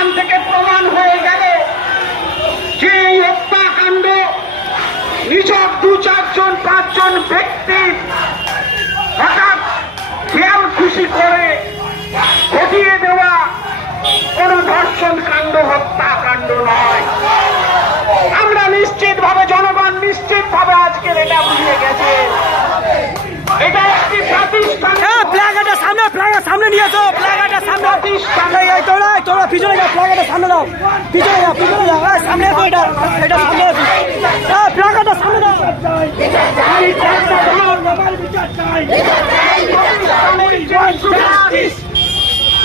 এখান থেকে প্রমাণ হয়ে গেল যে এই হত্যাকাণ্ড নিছক 2-4 5 ব্যক্তি হঠাৎ খেয়াল খুশি করে ঘটিয়ে দেওয়া কোন ধর্ষণ কাণ্ড হত্যাকাণ্ড নয়। আমরা নিশ্চিতভাবে, জনগণ নিশ্চিতভাবে আজকের এটা বুঝে গেছে। এটা একটি প্রতিষ্ঠান। সামনে নিয়ে আসো, প্লাগাটা সামনে। তোরা পিছনে যাও, প্লাগাটা সামনে দাও, পিছনে যাও, সামনে আসো, এটা সামনে আসো, প্লাগাটা সামনে দাও।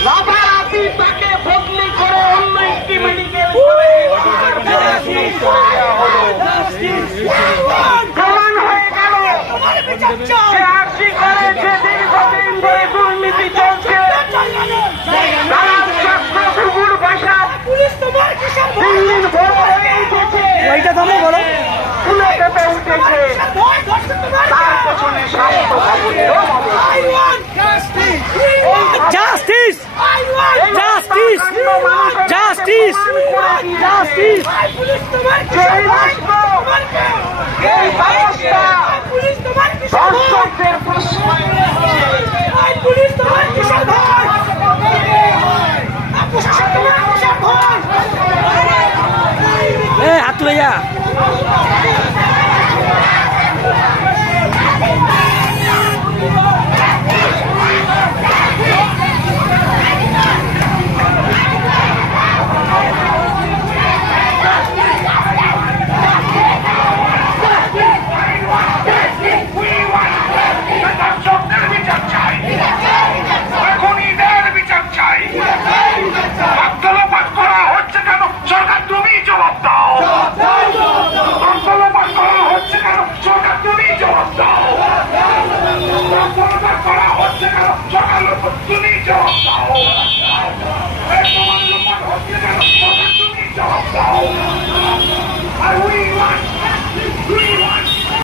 লাভারাতি তাকে বদলি করে অন্য একটি মেডিকেল প্রমাণ হয়ে গেল সে আরসি করেছে। দীর্ঘদিন ধরে দুর্নীতি চলছে। কুকুর বাসা দিন বড় হয়ে উঠেছে, ফুলে পেঁপে উঠেছে। তার পেছনে স্বাস্থ্য ভবনের জাস্টিস, জাস্টিস, জাস্টিস, জাস্টিস। এই ব্যবস্থা দর্শকদের প্রশ্রয়